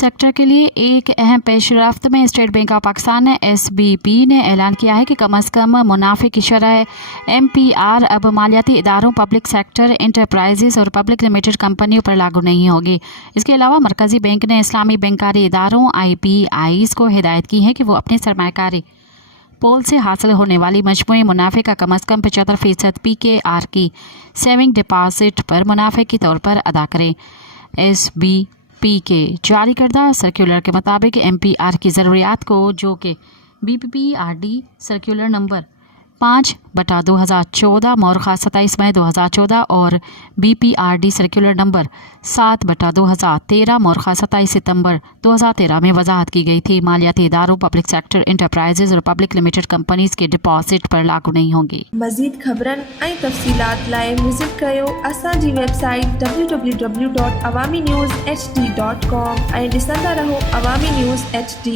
Sector के लिए एक अहम पेशरफ्त में स्टेट बैंक ऑफ पाकिस्तान ने SBP ने ऐलान किया है कि कम अज़ कम मुनाफे की शरह MPR अब मालियाती इदारों, पब्लिक सेक्टर इंटरप्राइजेस और पब्लिक लिमिटेड कंपनियों पर लागू नहीं होगी। इसके अलावा मरकज़ी बैंक ने इस्लामी बैंकारी इदारों IPIs को हिदायत की है कि वो अपने सरमायाकारी पोल से हासिल होने वाली मजमूई मुनाफे का कम अज़ कम 75% PKR की सेविंग डिपॉजिट पर मुनाफे के तौर पर अदा करें। SBP के जारी करदा सर्कुलर के मुताबिक MPR की ज़रूरियात को, जो कि BPPRD सर्कुलर नंबर 5/2014 मौरखा 27 मई 2014 और BPRD सर्कुलर नंबर 7/2013 मौरखा 27 सितंबर 2013 में वजाहत की गई थी। मालियाती इदारों, पब्लिक सेक्टर इंटरप्राइजेज और पब्लिक लिमिटेड कंपनीज के डिपॉजिट पर लागू नहीं होंगे। मज़ीद ख़बरन ऐं तफ़सीलात लाइ विज़िट कयो असांजी वेबसाइट www.awamiNewsHD.com ऐं ॾिसंदा रहो अवामी न्यूज़ HD।